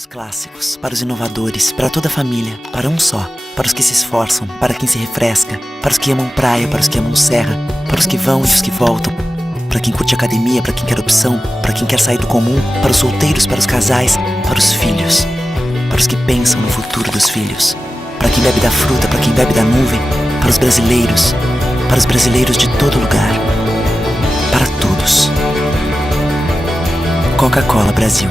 os clássicos, para os inovadores, para toda a família, para um só, para os que se esforçam, para quem se refresca, para os que amam praia, para os que amam serra, para os que vão e os que voltam, para quem curte academia, para quem quer opção, para quem quer sair do comum, para os solteiros, para os casais, para os filhos, para os que pensam no futuro dos filhos, para quem bebe da fruta, para quem bebe da nuvem, para os brasileiros de todo lugar, para todos. Coca-Cola Brasil.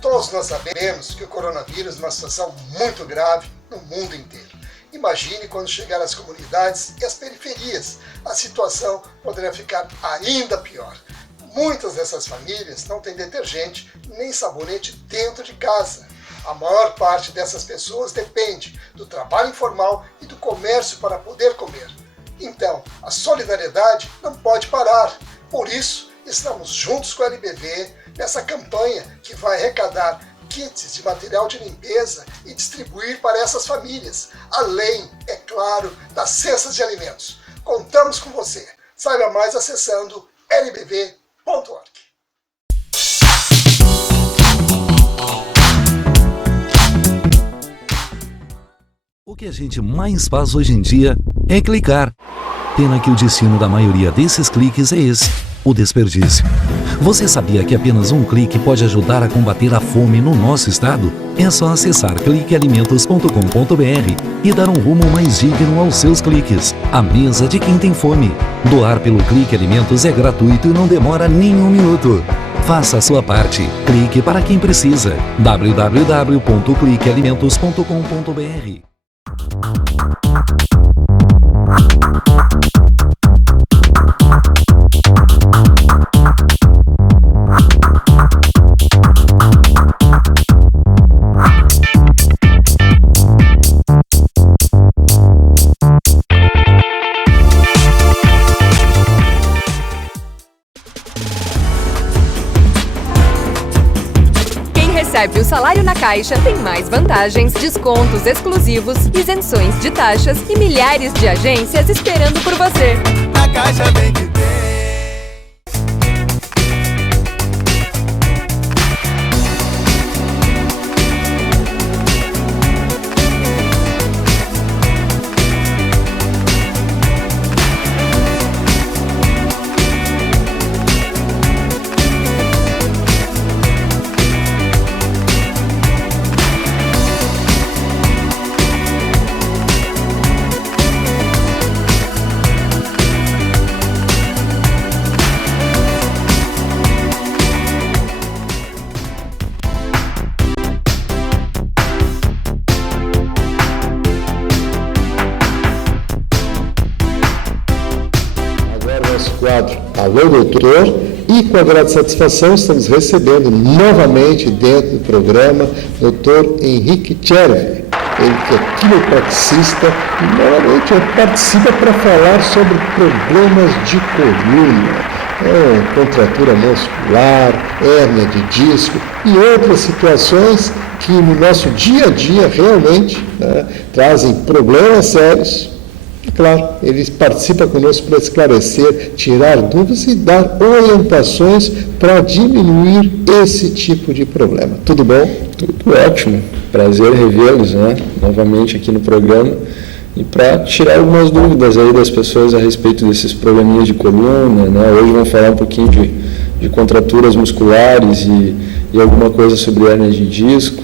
Todos nós sabemos que o coronavírus é uma situação muito grave no mundo inteiro. Imagine quando chegar às comunidades e às periferias, a situação poderá ficar ainda pior. Muitas dessas famílias não têm detergente nem sabonete dentro de casa. A maior parte dessas pessoas depende do trabalho informal e do comércio para poder comer. Então, a solidariedade não pode parar. Por isso, estamos juntos com a LBV nessa campanha que vai arrecadar kits de material de limpeza e distribuir para essas famílias, além, é claro, das cestas de alimentos. Contamos com você. Saiba mais acessando lbv.org. O que a gente mais faz hoje em dia é clicar. Pena que o destino da maioria desses cliques é esse, o desperdício. Você sabia que apenas um clique pode ajudar a combater a fome no nosso estado? É só acessar cliquealimentos.com.br e dar um rumo mais digno aos seus cliques. A mesa de quem tem fome. Doar pelo Clique Alimentos é gratuito e não demora nem um minuto. Faça a sua parte. Clique para quem precisa. www.cliquealimentos.com.br. Recebe o salário na Caixa, tem mais vantagens, descontos exclusivos, isenções de taxas e milhares de agências esperando por você. Na Caixa vem que tem. Quadro Alô Doutor, e com a grande satisfação estamos recebendo novamente dentro do programa Dr. Henrique Chervi, ele que é quiropraxista e novamente participa para falar sobre problemas de coluna, contratura muscular, hérnia de disco e outras situações que no nosso dia a dia realmente, né, trazem problemas sérios. E claro, ele participa conosco para esclarecer, tirar dúvidas e dar orientações para diminuir esse tipo de problema. Tudo bom? Tudo ótimo. Prazer revê-los, né, novamente aqui no programa e para tirar algumas dúvidas aí das pessoas a respeito desses probleminhas de coluna, né. Hoje vamos falar um pouquinho de contraturas musculares e alguma coisa sobre hérnia de disco.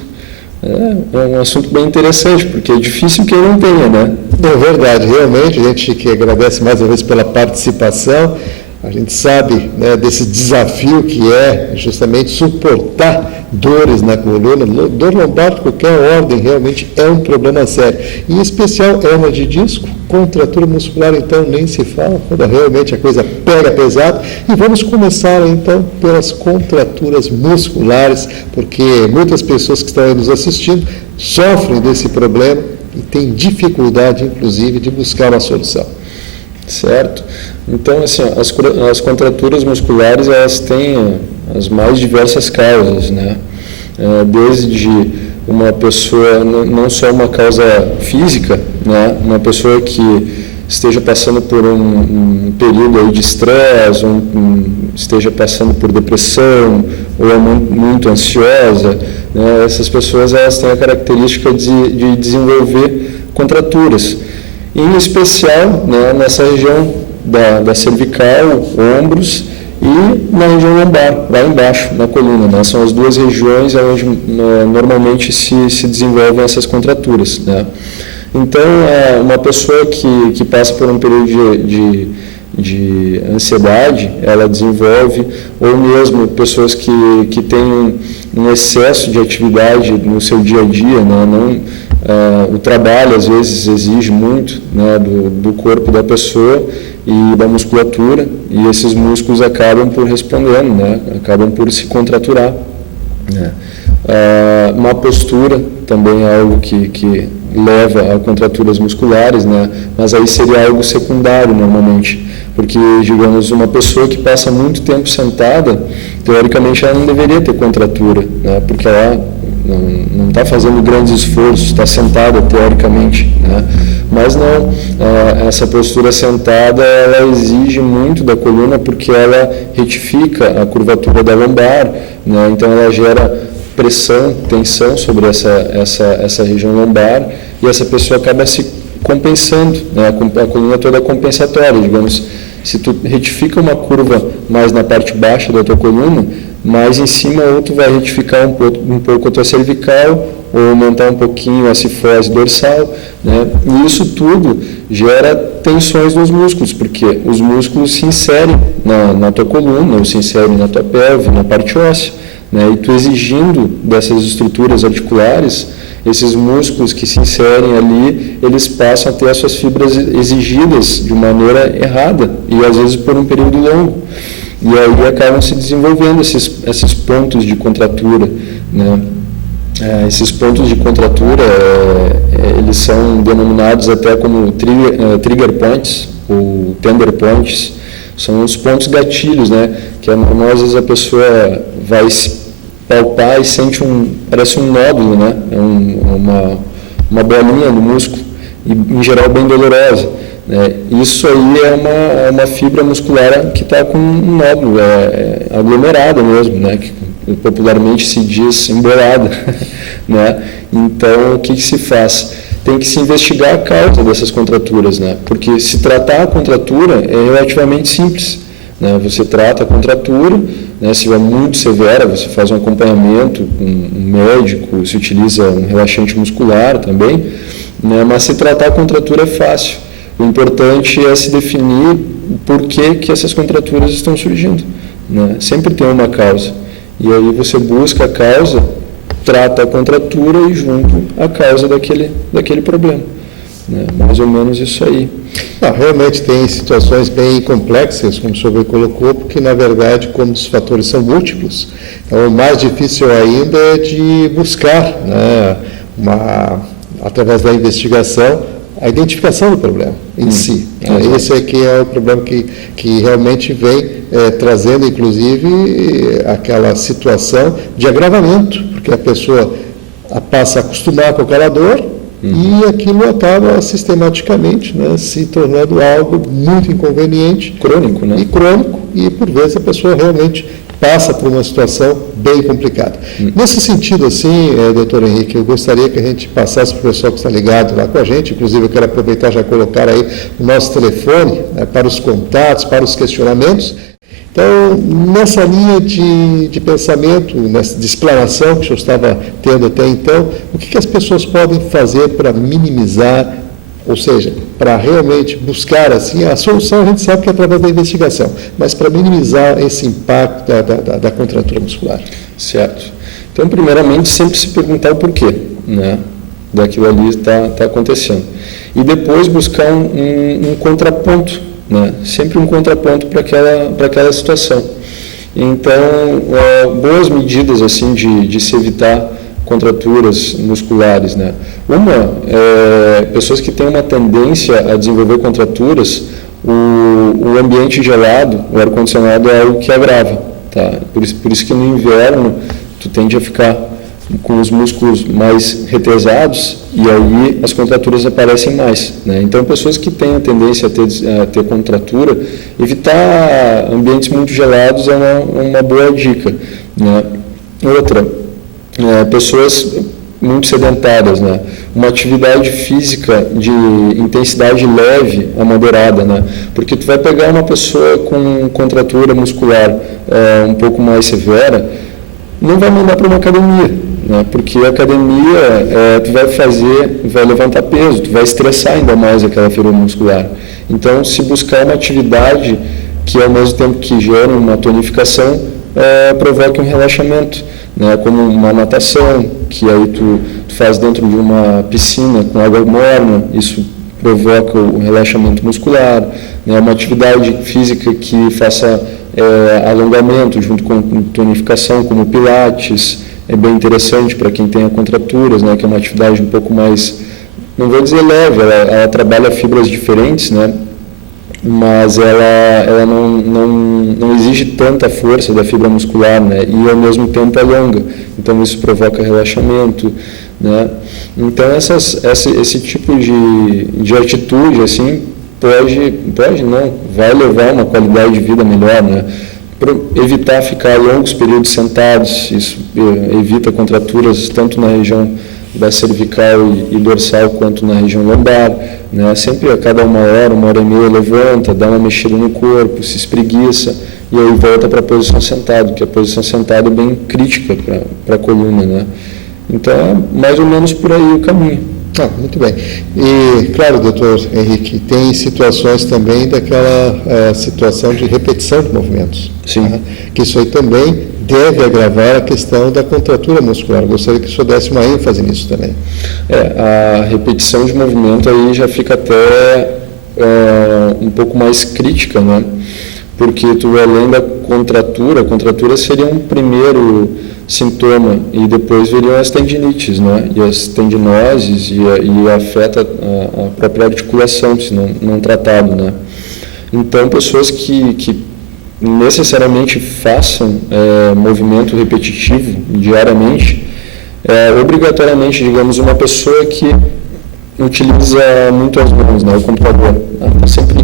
É um assunto bem interessante, porque é difícil que eu não tenha, né? É verdade, realmente, a gente que agradece mais uma vez pela participação. A gente sabe, né, desse desafio que é justamente suportar dores na coluna. Dor lombar de qualquer ordem realmente é um problema sério. Em especial, hérnia de disco, contratura muscular, então nem se fala, quando realmente a coisa pega pesado. E vamos começar então pelas contraturas musculares, porque muitas pessoas que estão aí nos assistindo sofrem desse problema e têm dificuldade, inclusive, de buscar uma solução. Certo? Então, assim, as contraturas musculares, elas têm as mais diversas causas, né? Desde uma pessoa, não só uma causa física, né? Uma pessoa que esteja passando por um período aí de estresse, esteja passando por depressão, ou é muito ansiosa, né? Essas pessoas, elas têm a característica de desenvolver contraturas. Em especial, né, nessa região da cervical, ombros e na região lombar, lá embaixo, na coluna, né? São as duas regiões onde normalmente se desenvolvem essas contraturas, né? Então, uma pessoa que passa por um período de ansiedade, ela desenvolve, ou mesmo pessoas que têm um excesso de atividade no seu dia a dia, né? O trabalho às vezes exige muito, né, do corpo da pessoa e da musculatura, e esses músculos acabam por respondendo, né, acabam por se contraturar, né. Má postura também é algo que leva a contraturas musculares, né, mas aí seria algo secundário normalmente, porque, digamos, uma pessoa que passa muito tempo sentada, teoricamente ela não deveria ter contratura, né, porque ela não está fazendo grandes esforços, está sentada teoricamente, né? Mas não, essa postura sentada, ela exige muito da coluna, porque ela retifica a curvatura da lombar, né? Então ela gera pressão, tensão sobre essa região lombar, e essa pessoa acaba se compensando, né? A coluna toda é compensatória, digamos. Se tu retifica uma curva mais na parte baixa da tua coluna, mais em cima ou tu vai retificar um pouco a tua cervical, ou aumentar um pouquinho a cifose dorsal, né? E isso tudo gera tensões nos músculos, porque os músculos se inserem na tua coluna, ou se inserem na tua pelve, na parte óssea, né? E tu exigindo dessas estruturas articulares, esses músculos que se inserem ali, eles passam a ter as suas fibras exigidas de maneira errada, e às vezes por um período longo. E aí acabam se desenvolvendo esses pontos de contratura, né? Esses pontos de contratura, eles são denominados até como trigger points, ou tender points. São os pontos gatilhos, né? Que é normal, às vezes a pessoa vai se palpar e sente parece um nódulo, né? É uma bolinha no músculo, e em geral bem dolorosa. Isso aí é uma fibra muscular que está com um nódulo, aglomerada mesmo, né? Que popularmente se diz embolada, né? Então, o que se faz? Tem que se investigar a causa dessas contraturas, né? Porque se tratar a contratura é relativamente simples, né? Você trata a contratura, né? Se é muito severa, você faz um acompanhamento com um médico, se utiliza um relaxante muscular também, né? Mas se tratar a contratura é fácil. O importante é se definir por que essas contraturas estão surgindo, né? Sempre tem uma causa. E aí você busca a causa, trata a contratura e junto a causa daquele problema, né? Mais ou menos isso aí. Realmente tem situações bem complexas, como o senhor colocou, porque na verdade, como os fatores são múltiplos, então o mais difícil ainda é de buscar, né, através da investigação, a identificação do problema em si. Esse aqui é o problema que realmente vem trazendo, inclusive, aquela situação de agravamento, porque a pessoa passa a acostumar com aquela dor e aquilo acaba sistematicamente, né, se tornando algo muito inconveniente. Crônico, né? E crônico, e por vezes a pessoa realmente passa por uma situação bem complicada. Nesse sentido, assim, doutor Henrique, eu gostaria que a gente passasse para o pessoal que está ligado lá com a gente, inclusive eu quero aproveitar já colocar aí o nosso telefone para os contatos, para os questionamentos. Então, nessa linha de pensamento, de explanação que o senhor estava tendo até então, o que as pessoas podem fazer para minimizar, ou seja, para realmente buscar assim, a solução, a gente sabe que é através da investigação, mas para minimizar esse impacto da contratura muscular? Certo. Então, primeiramente, sempre se perguntar o porquê, né, daquilo ali está acontecendo. E depois buscar um contraponto, né, sempre um contraponto para aquela situação. Então, boas medidas assim de se evitar contraturas musculares, né? Uma, pessoas que têm uma tendência a desenvolver contraturas, o ambiente gelado, o ar-condicionado é algo que agrava, tá? Por isso que no inverno tu tende a ficar com os músculos mais retesados e aí as contraturas aparecem mais, né? Então, pessoas que têm a tendência a ter contratura, evitar ambientes muito gelados é uma boa dica, né? Outra, pessoas muito sedentárias, né? Uma atividade física de intensidade leve a moderada, né? Porque tu vai pegar uma pessoa com contratura muscular um pouco mais severa, não vai mandar para uma academia, né? Porque a academia tu vai levantar peso, tu vai estressar ainda mais aquela fibra muscular. Então, se buscar uma atividade que ao mesmo tempo que gera uma tonificação, provoque um relaxamento, né, como uma natação, que aí tu faz dentro de uma piscina com água morna, isso provoca o relaxamento muscular, né, uma atividade física que faça alongamento junto com tonificação, como pilates, é bem interessante para quem tem contraturas, né, que é uma atividade um pouco mais, não vou dizer leve, ela trabalha fibras diferentes, né, mas ela não exige tanta força da fibra muscular, né, e ao mesmo tempo é longa, então isso provoca relaxamento, né. Então esse tipo de atitude assim vai levar a uma qualidade de vida melhor, né. Evitar ficar longos períodos sentados, isso evita contraturas tanto na região da cervical e dorsal quanto na região lombar, né? Sempre a cada uma hora e meia levanta, dá uma mexida no corpo, se espreguiça e aí volta para a posição sentada, que a posição sentada é bem crítica para a coluna, né? Então é mais ou menos por aí o caminho. Muito bem. E, claro, doutor Henrique, tem situações também daquela situação de repetição de movimentos. Sim. Né? Que isso aí também deve agravar a questão da contratura muscular. Gostaria que o senhor desse uma ênfase nisso também. A repetição de movimento aí já fica até um pouco mais crítica, né? Porque tu, além da contratura, a contratura seria um primeiro sintoma e depois viriam as tendinites, né? E as tendinoses e afeta a própria articulação, se não tratado, né? Então, pessoas que necessariamente façam movimento repetitivo diariamente, obrigatoriamente, digamos, uma pessoa que utiliza muito as mãos, né? O computador, sempre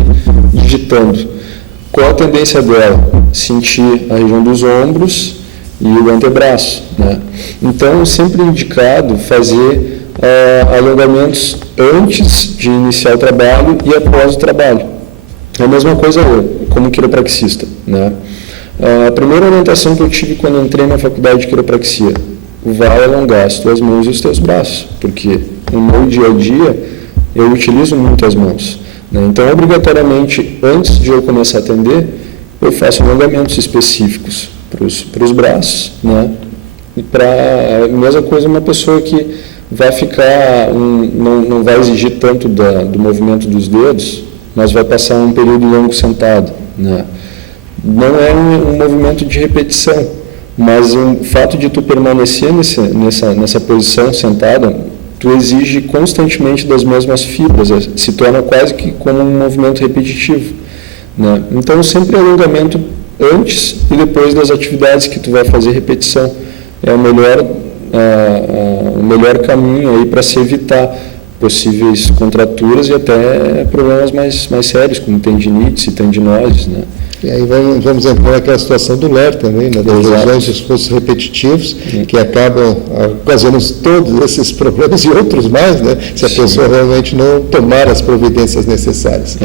digitando. Qual a tendência dela? Sentir a região dos ombros e o antebraço, né? Então, sempre indicado fazer alongamentos antes de iniciar o trabalho e após o trabalho. É a mesma coisa eu, como quiropraxista, né? A primeira orientação que eu tive quando entrei na faculdade de quiropraxia: vai alongar as tuas mãos e os teus braços, porque no meu dia a dia eu utilizo muito as mãos, né? Então, obrigatoriamente, antes de eu começar a atender, eu faço alongamentos específicos para os braços, né? E a mesma coisa uma pessoa que vai ficar, não vai exigir tanto do movimento dos dedos, mas vai passar um período longo sentado, né? Não é um movimento de repetição, mas o fato de tu permanecer nessa posição sentada, tu exige constantemente das mesmas fibras, se torna quase que como um movimento repetitivo, né? Então, sempre alongamento antes e depois das atividades que tu vai fazer repetição. É a melhor o melhor caminho aí para se evitar possíveis contraturas e até problemas mais sérios, como tendinites e tendinoses, né? E aí vamos entrar naquela situação do LER também, né, das lesões de esforços repetitivos, que acabam ocasionando todos esses problemas e outros mais, né, se a pessoa realmente não tomar as providências necessárias.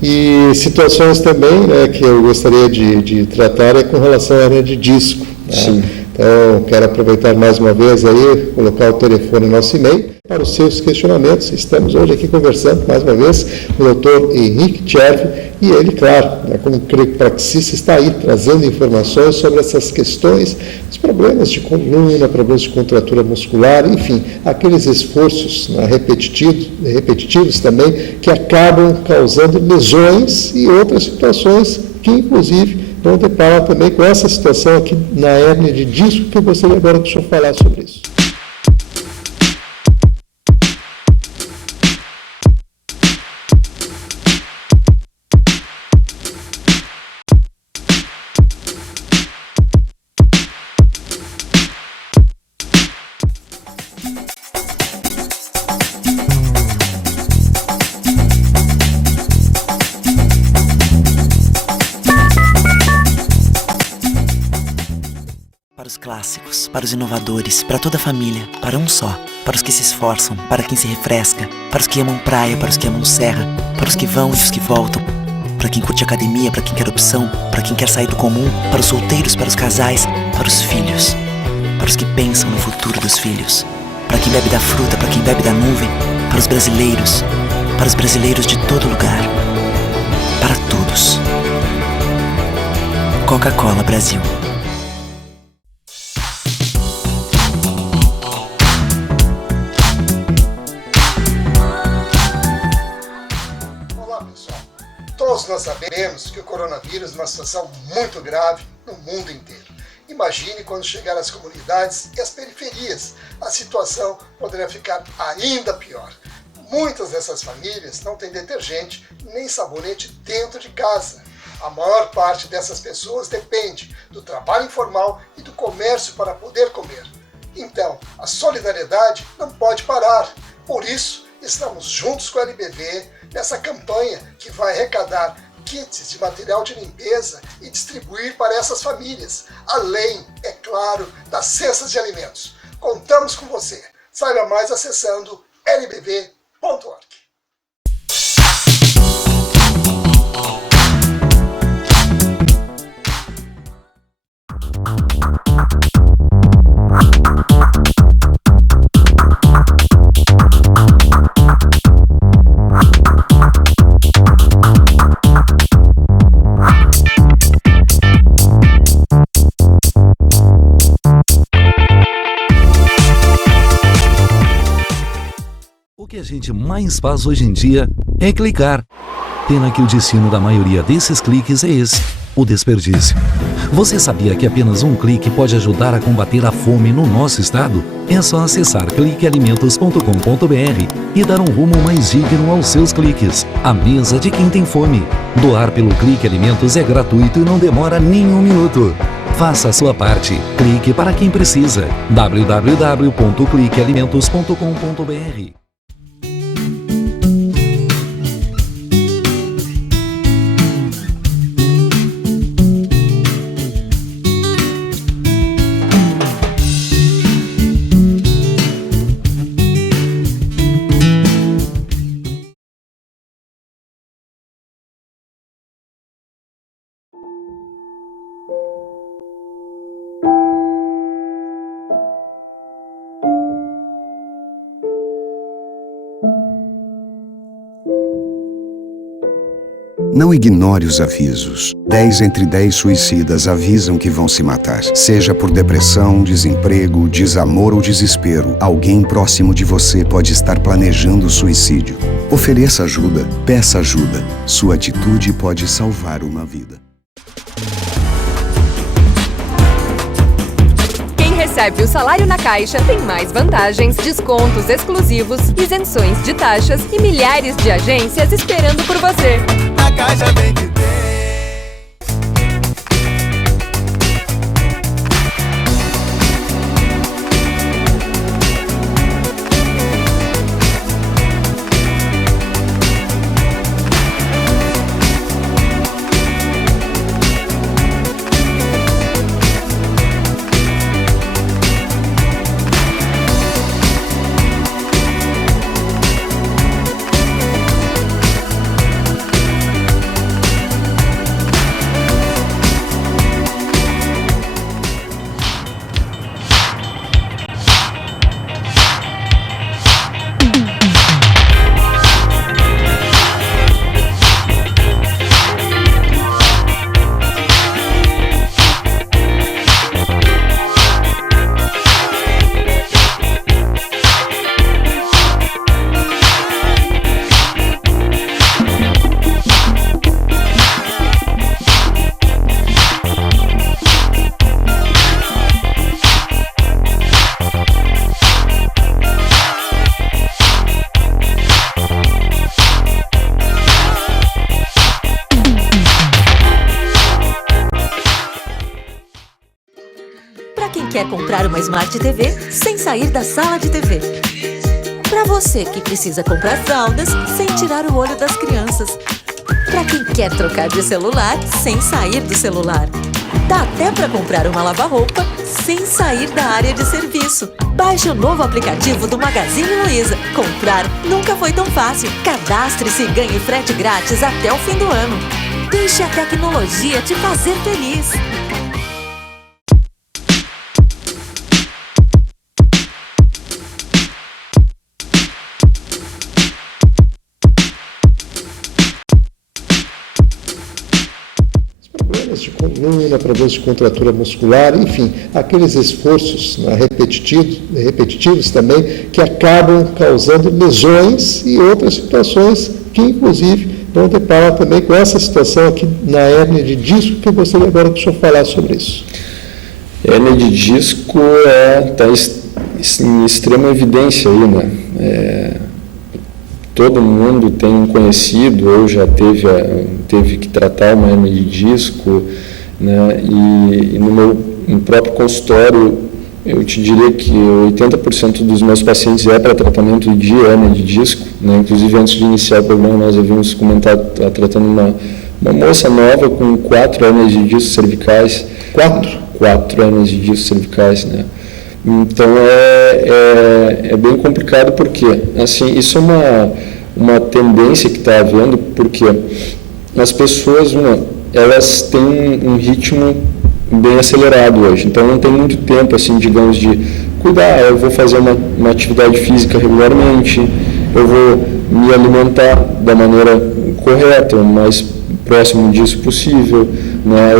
E situações também, né, que eu gostaria de tratar é com relação à hernia de disco. Né? Então, quero aproveitar mais uma vez aí, colocar o telefone no nosso e-mail para os seus questionamentos. Estamos hoje aqui conversando, mais uma vez, com o Dr. Henrique Tchervi, e ele, claro, né, como praxista, está aí trazendo informações sobre essas questões, os problemas de coluna, problemas de contratura muscular, enfim, aqueles esforços, né, repetitivos também, que acabam causando lesões e outras situações que, inclusive, vão deparar também com essa situação aqui na hérnia de disco, que eu gostaria agora que o senhor falasse sobre isso. Para os clássicos, para os inovadores, para toda a família, para um só. Para os que se esforçam, para quem se refresca, para os que amam praia, para os que amam serra, para os que vão e os que voltam, para quem curte academia, para quem quer opção, para quem quer sair do comum, para os solteiros, para os casais, para os filhos, para os que pensam no futuro dos filhos, para quem bebe da fruta, para quem bebe da nuvem, para os brasileiros de todo lugar, para todos. Coca-Cola Brasil. Todos nós sabemos que o coronavírus é uma situação muito grave no mundo inteiro. Imagine quando chegar às comunidades e às periferias, a situação poderá ficar ainda pior. Muitas dessas famílias não têm detergente nem sabonete dentro de casa. A maior parte dessas pessoas depende do trabalho informal e do comércio para poder comer. Então, a solidariedade não pode parar. Por isso, estamos juntos com a LBV nessa campanha que vai arrecadar kits de material de limpeza e distribuir para essas famílias, além, é claro, das cestas de alimentos. Contamos com você. Saiba mais acessando lbv.org. O que a gente mais faz hoje em dia é clicar. Pena que o destino da maioria desses cliques é esse, o desperdício. Você sabia que apenas um clique pode ajudar a combater a fome no nosso estado? É só acessar cliquealimentos.com.br e dar um rumo mais digno aos seus cliques. A mesa de quem tem fome. Doar pelo Clique Alimentos é gratuito e não demora nem um minuto. Faça a sua parte. Clique para quem precisa. www.cliquealimentos.com.br. Não ignore os avisos. 10 entre 10 suicidas avisam que vão se matar. Seja por depressão, desemprego, desamor ou desespero, alguém próximo de você pode estar planejando suicídio. Ofereça ajuda, peça ajuda. Sua atitude pode salvar uma vida. Quem recebe o salário na Caixa tem mais vantagens, descontos exclusivos, isenções de taxas e milhares de agências esperando por você. Na Caixa vem que tem. quer comprar uma Smart TV sem sair da sala de TV. Para você que precisa comprar fraldas sem tirar o olho das crianças. Para quem quer trocar de celular sem sair do celular. Dá até para comprar uma lava-roupa sem sair da área de serviço. Baixe o novo aplicativo do Magazine Luiza. Comprar nunca foi tão fácil. Cadastre-se e ganhe frete grátis até o fim do ano. Deixe a tecnologia te fazer feliz. Problemas de coluna, problemas de contratura muscular, enfim, aqueles esforços repetitivos também que acabam causando lesões e outras situações que, inclusive, vão deparar também com essa situação aqui na hérnia de disco, que eu gostaria agora que o senhor falasse sobre isso. Hérnia de disco está em extrema evidência aí, né? Todo mundo tem um conhecido ou já teve que tratar uma hérnia de disco, né? E no próprio consultório, eu te diria que 80% dos meus pacientes para tratamento de hérnia de disco, né? Inclusive, antes de iniciar o programa, nós havíamos comentado, tratando uma moça nova com 4 hérnias de disco cervicais. 4 hérnias de disco cervicais, né? Então, é bem complicado porque, assim, isso é uma tendência que está havendo, porque as pessoas, elas têm um ritmo bem acelerado hoje, então não tem muito tempo, assim, digamos, de cuidar, eu vou fazer uma atividade física regularmente, eu vou me alimentar da maneira correta, o mais próximo disso possível, né?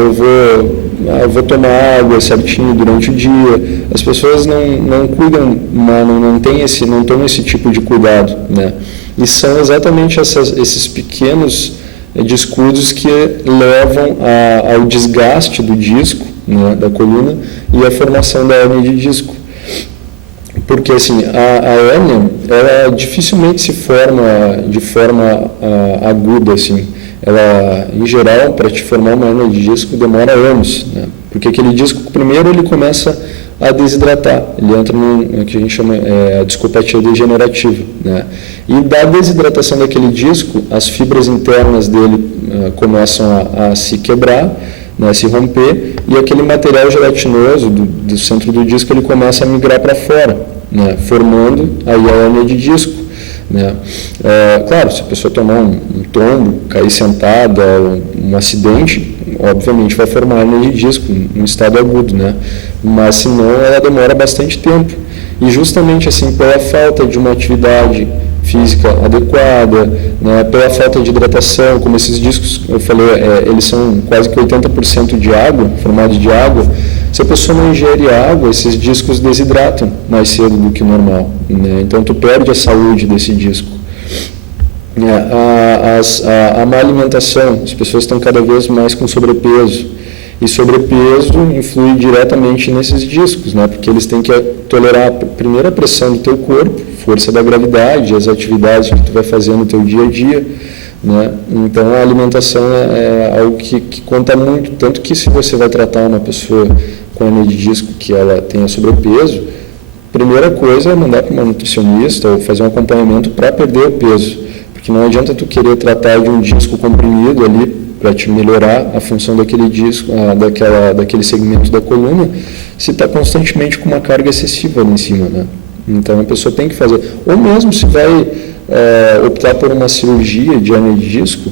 Eu vou tomar água certinho durante o dia. As pessoas não cuidam, não tomam esse tipo de cuidado, né? E são exatamente esses pequenos descuidos que levam ao desgaste do disco, né, da coluna, e a formação da hérnia de disco. Porque assim, a hérnia, ela dificilmente se forma de forma aguda, assim. Ela, em geral, para te formar uma hérnia de disco demora anos, né? Porque aquele disco, primeiro, ele começa a desidratar, ele entra no que a gente chama a discopatia degenerativa, né? E da desidratação daquele disco, as fibras internas dele começam a se quebrar, né, se romper, e aquele material gelatinoso do centro do disco ele começa a migrar para fora, né, formando aí a hérnia de disco. Né? Claro, se a pessoa tomar um tombo, cair sentada, um acidente, obviamente vai formar hérnia de disco em estado agudo, né? Mas senão ela demora bastante tempo. E justamente assim, pela falta de uma atividade física adequada, né, pela falta de hidratação, como esses discos, eu falei, eles são quase que 80% de água, formados de água. Se a pessoa não ingere água, esses discos desidratam mais cedo do que o normal, né? Então tu perde a saúde desse disco. A má alimentação, as pessoas estão cada vez mais com sobrepeso, e sobrepeso influi diretamente nesses discos, né? Porque eles têm que tolerar primeiro a pressão do teu corpo, força da gravidade, as atividades que tu vai fazer no teu dia a dia, né? Então a alimentação é algo que conta muito, tanto que se você vai tratar uma pessoa com hérnia de disco que ela tenha sobrepeso, primeira coisa é mandar para uma nutricionista ou fazer um acompanhamento para perder o peso, porque não adianta tu querer tratar de um disco comprimido ali para te melhorar a função daquele disco, daquele segmento da coluna, se está constantemente com uma carga excessiva ali em cima, né? Então a pessoa tem que fazer, ou mesmo se vai optar por uma cirurgia de hérnia de disco,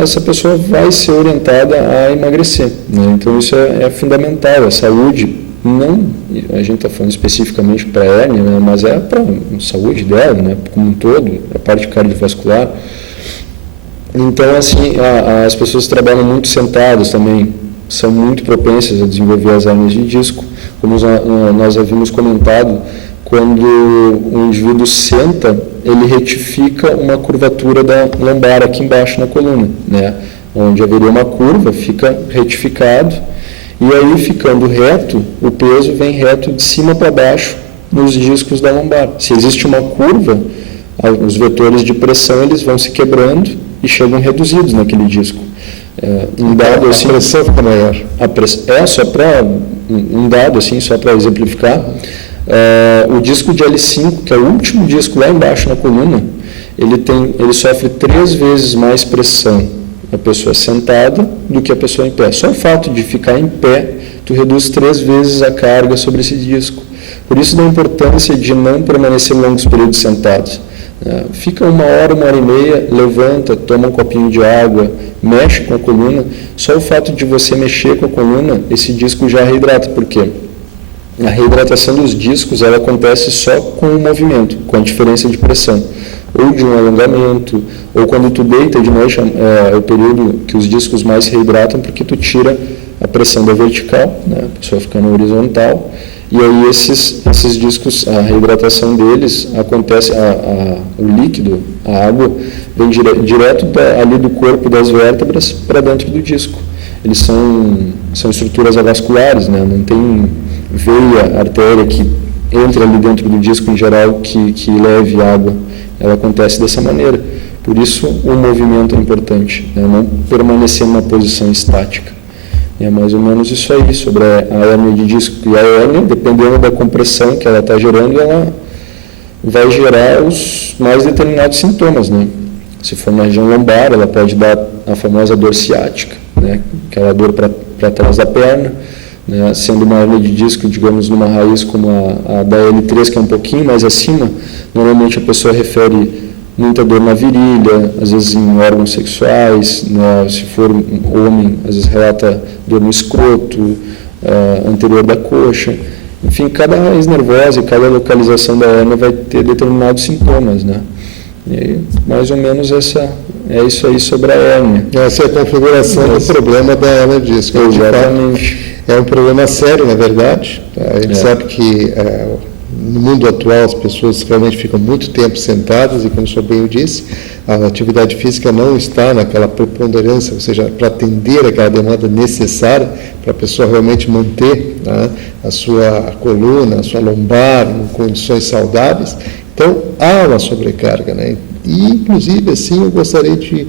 essa pessoa vai ser orientada a emagrecer, né? Então isso é fundamental. A saúde, não, a gente está falando especificamente para a hérnia, né? Mas é para a saúde dela, né? Como um todo, a parte cardiovascular. Então assim, as pessoas que trabalham muito sentadas também são muito propensas a desenvolver as hérnias de disco. Como nós havíamos comentado, quando o indivíduo senta, ele retifica uma curvatura da lombar aqui embaixo na coluna, né? Onde haveria uma curva, fica retificado, e aí ficando reto, o peso vem reto de cima para baixo nos discos da lombar. Se existe uma curva, os vetores de pressão eles vão se quebrando e chegam reduzidos naquele disco. Um dado assim, a pressão fica maior. Só para um dado assim, só para exemplificar, o disco de L5, que é o último disco lá embaixo na coluna, ele sofre 3 vezes mais pressão a pessoa sentada do que a pessoa em pé. Só o fato de ficar em pé, tu reduz 3 vezes a carga sobre esse disco. Por isso da importância de não permanecer longos períodos sentados. Fica 1 hora, 1h30, levanta, toma um copinho de água, mexe com a coluna. Só o fato de você mexer com a coluna, esse disco já reidrata. Por quê? A reidratação dos discos ela acontece só com o movimento, com a diferença de pressão. Ou de um alongamento, ou quando tu deita de noite, é o período que os discos mais se reidratam, porque tu tira a pressão da vertical, né, a pessoa fica na horizontal, e aí esses discos, a reidratação deles acontece, o líquido, a água, vem direto ali do corpo das vértebras para dentro do disco. Eles são estruturas avasculares, né, não tem veia, artéria que entra ali dentro do disco em geral que leve água. Ela acontece dessa maneira. Por isso o movimento é importante, né? Não permanecer numa posição estática. E é mais ou menos isso aí, sobre a hérnia de disco. E a hérnia, dependendo da compressão que ela está gerando, ela vai gerar os mais determinados sintomas, né? Se for na região lombar, ela pode dar a famosa dor ciática, né? Aquela dor para trás da perna, né? Sendo uma hérnia de disco, digamos, numa raiz como a da L3, que é um pouquinho mais acima, normalmente a pessoa refere muita dor na virilha, às vezes em órgãos sexuais, né? Se for homem, às vezes relata dor no escroto, anterior da coxa. Enfim, cada raiz nervosa e cada localização da hérnia vai ter determinados sintomas, né? E mais ou menos é isso aí sobre a hérnia. Essa é a configuração do problema da hérnia de disco. Exatamente. É um problema sério, na verdade. A gente sabe que no mundo atual as pessoas realmente ficam muito tempo sentadas e, como o senhor bem disse, a atividade física não está naquela preponderância, ou seja, para atender aquela demanda necessária para a pessoa realmente manter, né, a sua coluna, a sua lombar em condições saudáveis. Então, há uma sobrecarga, né? E, inclusive, assim, eu gostaria de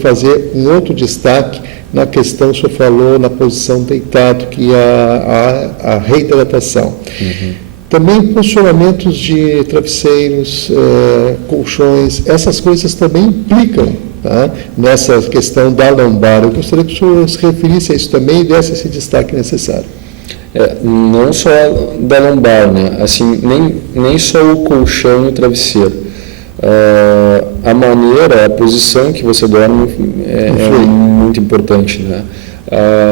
fazer um outro destaque na questão, o senhor falou na posição deitado, que é a reidratação. Uhum. Também funcionamentos de travesseiros, colchões, essas coisas também implicam, tá, nessa questão da lombar. Eu gostaria que o senhor se referisse a isso também e desse esse destaque necessário. Não só da lombar, né? Assim, nem só o colchão e o travesseiro. A maneira, a posição que você dorme é muito importante, né?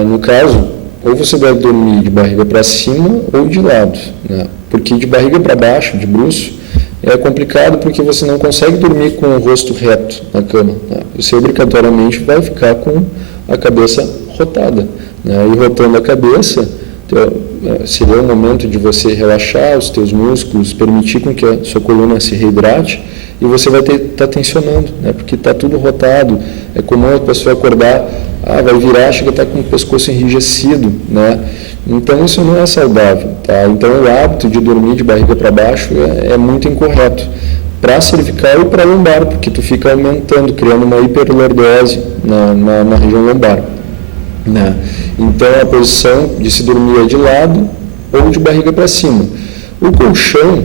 No caso, ou você deve dormir de barriga para cima ou de lado, né? Porque de barriga para baixo, de bruço, é complicado porque você não consegue dormir com o rosto reto na cama, né? Você obrigatoriamente vai ficar com a cabeça rotada, né? E rotando a cabeça, seria o momento de você relaxar os teus músculos, permitir com que a sua coluna se reidrate, e você vai estar tensionando, né? Porque está tudo rotado. É comum a pessoa acordar, vai virar, chega a estar com o pescoço enrijecido, né? Então isso não é saudável, tá? Então o hábito de dormir de barriga para baixo é muito incorreto para a cervical e para a lombar, porque tu fica aumentando, criando uma hiperlordose na região lombar, né? Então a posição de se dormir é de lado ou de barriga para cima. O colchão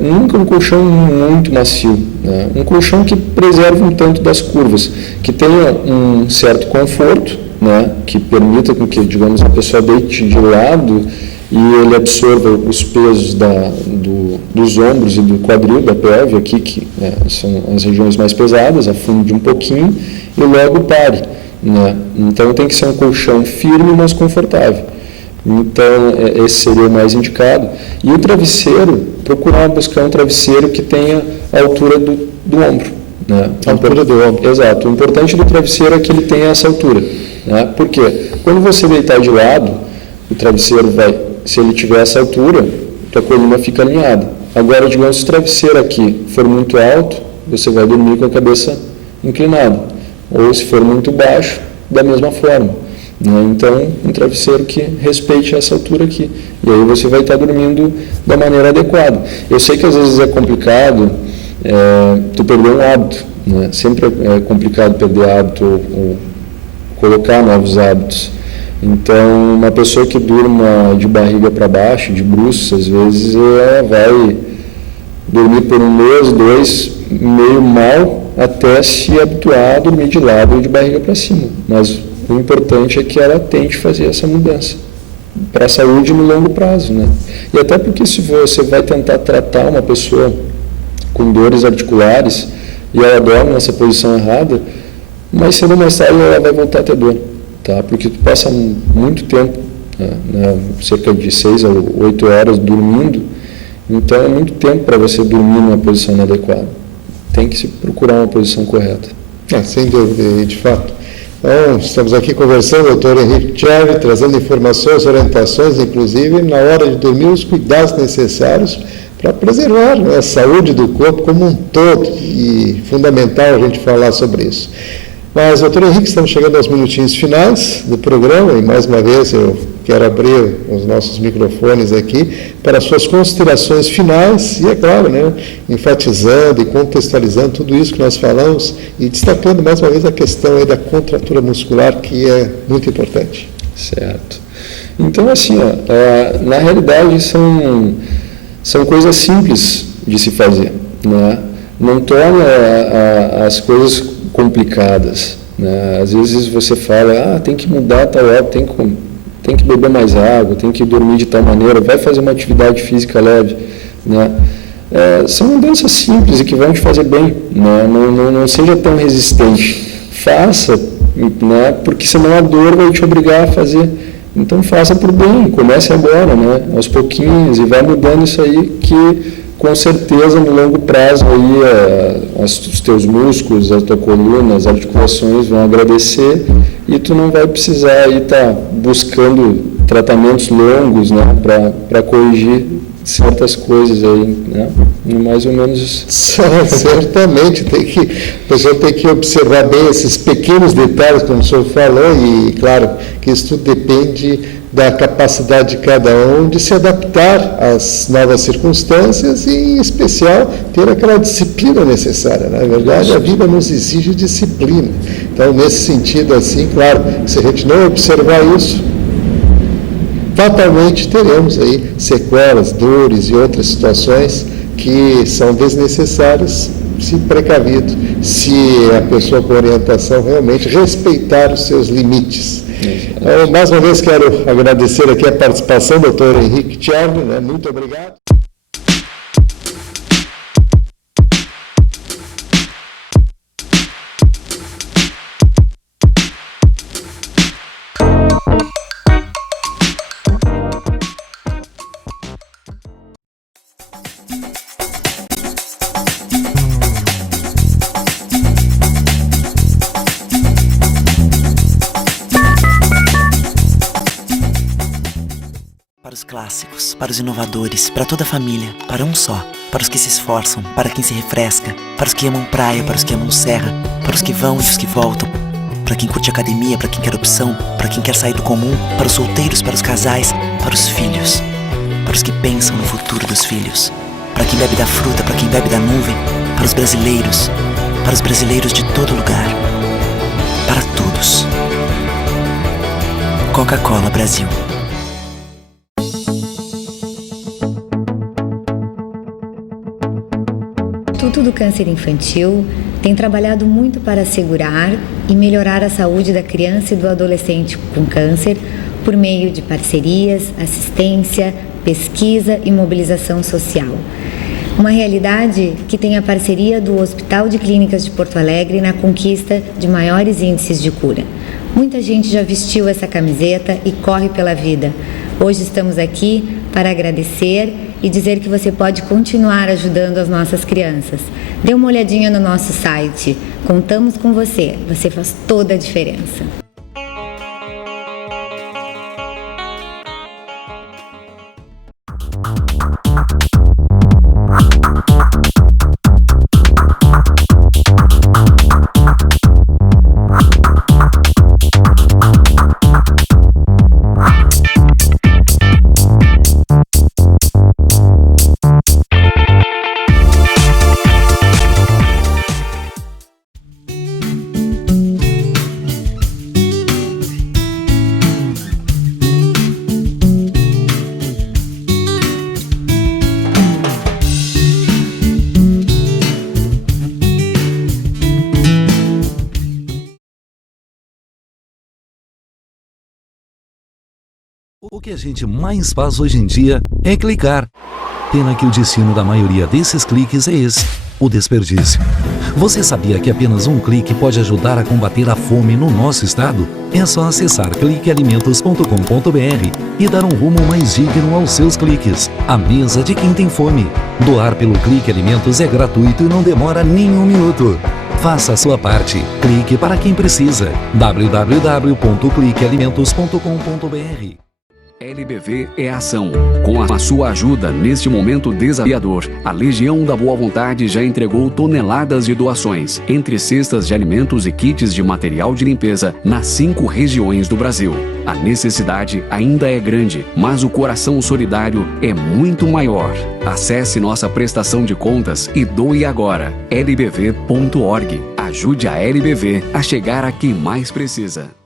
nunca um colchão muito macio, né? Um colchão que preserve um tanto das curvas, que tenha um certo conforto, né? Que permita com que, digamos, a pessoa deite de lado e ele absorva os pesos dos ombros e do quadril, da pelve aqui, que são as regiões mais pesadas, afunde um pouquinho e logo pare, né? Então tem que ser um colchão firme, mas confortável. Então esse seria o mais indicado. E o travesseiro, procurar buscar um travesseiro que tenha a altura do ombro, né? A altura do ombro. Exato. O importante do travesseiro é que ele tenha essa altura, né? Porque quando você deitar de lado, o travesseiro se ele tiver essa altura, tua coluna fica alinhada. Agora, digamos, se o travesseiro aqui for muito alto, você vai dormir com a cabeça inclinada. Ou se for muito baixo, da mesma forma. Então, um travesseiro que respeite essa altura aqui. E aí você vai estar dormindo da maneira adequada. Eu sei que às vezes é complicado tu perder um hábito, né? Sempre é complicado perder hábito ou colocar novos hábitos. Então, uma pessoa que durma de barriga para baixo, de bruços, às vezes ela vai dormir por 1 mês, 2, meio mal, até se habituar a dormir de lado ou de barriga para cima. Mas o importante é que ela tente fazer essa mudança para a saúde no longo prazo, né? E até porque se você vai tentar tratar uma pessoa com dores articulares e ela dorme nessa posição errada, mais cedo ou mais tarde ela vai voltar a ter dor, tá? Porque tu passa muito tempo, né, cerca de 6 a 8 horas dormindo, então é muito tempo para você dormir numa posição inadequada. Tem que se procurar uma posição correta. Sem dúvida, de fato. Então, estamos aqui conversando, doutor Henrique Chervi, trazendo informações, orientações, inclusive, na hora de dormir, os cuidados necessários para preservar, né, a saúde do corpo como um todo, e fundamental a gente falar sobre isso. Mas, doutor Henrique, estamos chegando aos minutinhos finais do programa, e mais uma vez eu quero abrir os nossos microfones aqui para suas considerações finais, e é claro, né, enfatizando e contextualizando tudo isso que nós falamos, e destacando mais uma vez a questão aí da contratura muscular, que é muito importante. Certo. Então, assim, na realidade são coisas simples de se fazer, né? Não torna as coisas complicadas, né? Às vezes você fala, tem que mudar tal hábito, tem que beber mais água, tem que dormir de tal maneira, vai fazer uma atividade física leve, né? São mudanças simples e que vão te fazer bem, né? Não seja tão resistente, faça, né? Porque senão a dor vai te obrigar a fazer. Então faça por bem, comece agora, né? Aos pouquinhos, e vai mudando isso aí, que com certeza no longo prazo aí os teus músculos, a tua coluna, as articulações vão agradecer, e tu não vai precisar aí estar buscando tratamentos longos, né, para corrigir certas coisas aí, né? Mais ou menos isso. Certamente, a pessoa tem que observar bem esses pequenos detalhes, como o senhor falou, e claro que isso tudo depende da capacidade de cada um de se adaptar às novas circunstâncias e, em especial, ter aquela disciplina necessária. Na verdade, a vida nos exige disciplina. Então, nesse sentido, assim, claro, se a gente não observar isso, fatalmente teremos aí sequelas, dores e outras situações que são desnecessárias, se precavido, se a pessoa com orientação realmente respeitar os seus limites. Então, mais uma vez quero agradecer aqui a participação do doutor Henrique Chervi, né? Muito obrigado. Para os clássicos, para os inovadores, para toda a família, para um só, para os que se esforçam, para quem se refresca, para os que amam praia, para os que amam serra, para os que vão e os que voltam, para quem curte academia, para quem quer opção, para quem quer sair do comum, para os solteiros, para os casais, para os filhos, para os que pensam no futuro dos filhos, para quem bebe da fruta, para quem bebe da nuvem, para os brasileiros de todo lugar, para todos. Coca-Cola Brasil. O Instituto do Câncer Infantil tem trabalhado muito para assegurar e melhorar a saúde da criança e do adolescente com câncer por meio de parcerias, assistência, pesquisa e mobilização social. Uma realidade que tem a parceria do Hospital de Clínicas de Porto Alegre na conquista de maiores índices de cura. Muita gente já vestiu essa camiseta e corre pela vida. Hoje estamos aqui para agradecer e dizer que você pode continuar ajudando as nossas crianças. Dê uma olhadinha no nosso site. Contamos com você. Você faz toda a diferença. O que a gente mais faz hoje em dia é clicar. Pena que o destino da maioria desses cliques é esse, o desperdício. Você sabia que apenas um clique pode ajudar a combater a fome no nosso estado? É só acessar cliquealimentos.com.br e dar um rumo mais digno aos seus cliques. A mesa de quem tem fome. Doar pelo Clique Alimentos é gratuito e não demora nem um minuto. Faça a sua parte. Clique para quem precisa. www.cliquealimentos.com.br. LBV é ação. Com a sua ajuda neste momento desafiador, a Legião da Boa Vontade já entregou toneladas de doações, entre cestas de alimentos e kits de material de limpeza, nas 5 regiões do Brasil. A necessidade ainda é grande, mas o coração solidário é muito maior. Acesse nossa prestação de contas e doe agora. lbv.org. Ajude a LBV a chegar a quem mais precisa.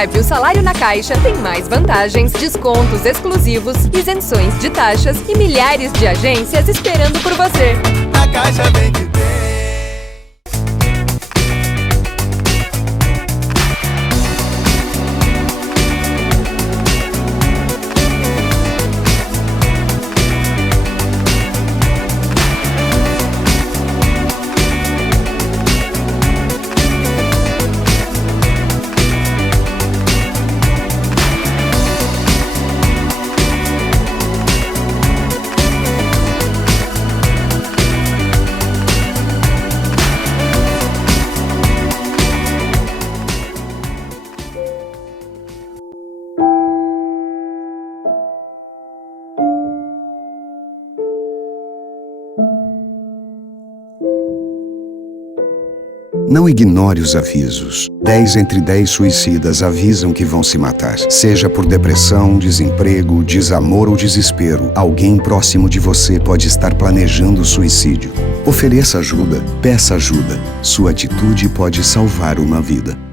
Recebe o salário na Caixa, tem mais vantagens, descontos exclusivos, isenções de taxas e milhares de agências esperando por você. Na Caixa vem que tem. Não ignore os avisos. 10 entre 10 suicidas avisam que vão se matar. Seja por depressão, desemprego, desamor ou desespero, alguém próximo de você pode estar planejando suicídio. Ofereça ajuda, peça ajuda. Sua atitude pode salvar uma vida.